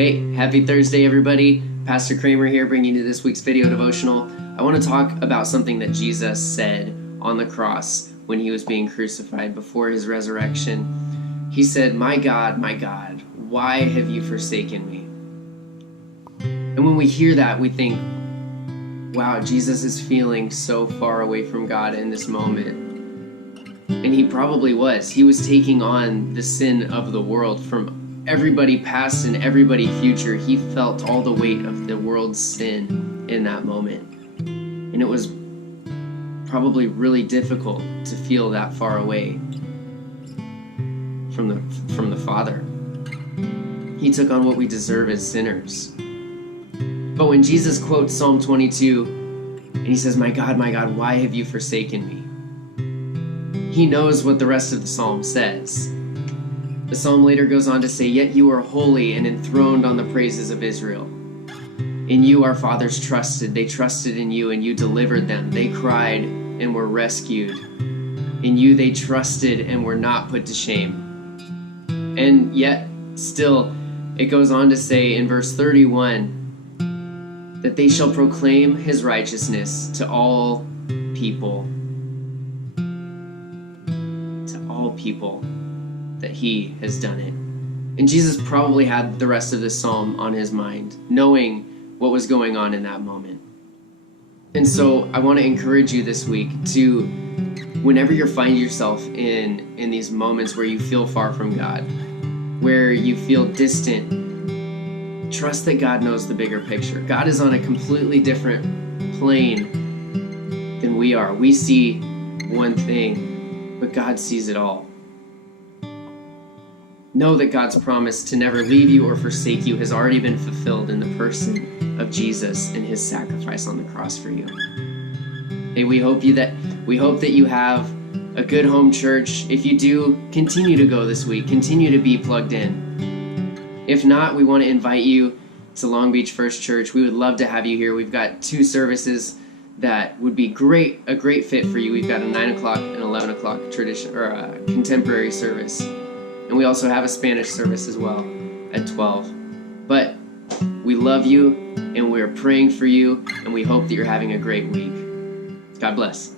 Hey, happy Thursday, everybody. Pastor Kraymer here, bringing you this week's video devotional. I want to talk about something that Jesus said on the cross when he was being crucified before his resurrection. He said, my God, why have you forsaken me? And when we hear that, we think, wow, Jesus is feeling so far away from God in this moment. And he probably was. He was taking on the sin of the world from everybody past and everybody future. He felt all the weight of the world's sin in that moment. And it was probably really difficult to feel that far away from the Father. He took on what we deserve as sinners. But when Jesus quotes Psalm 22 and he says, my God, why have you forsaken me? He knows what the rest of the psalm says. The psalm later goes on to say, yet you are holy and enthroned on the praises of Israel. In you our fathers trusted. They trusted in you and you delivered them. They cried and were rescued. In you they trusted and were not put to shame. And yet still it goes on to say in verse 31 that they shall proclaim his righteousness to all people. To all people. That he has done it. And Jesus probably had the rest of this psalm on his mind, knowing what was going on in that moment. And so I want to encourage you this week to, whenever you find yourself in these moments where you feel far from God, where you feel distant, trust that God knows the bigger picture. God is on a completely different plane than we are. We see one thing, but God sees it all. Know that God's promise to never leave you or forsake you has already been fulfilled in the person of Jesus and his sacrifice on the cross for you. Hey, we hope that you have a good home church. If you do, continue to go this week. Continue to be plugged in. If not, we want to invite you to Long Beach First Church. We would love to have you here. We've got 2 services that would be a great fit for you. We've got a 9 o'clock and 11 o'clock contemporary service. And we also have a Spanish service as well at 12. But we love you, and we're praying for you, and we hope that you're having a great week. God bless.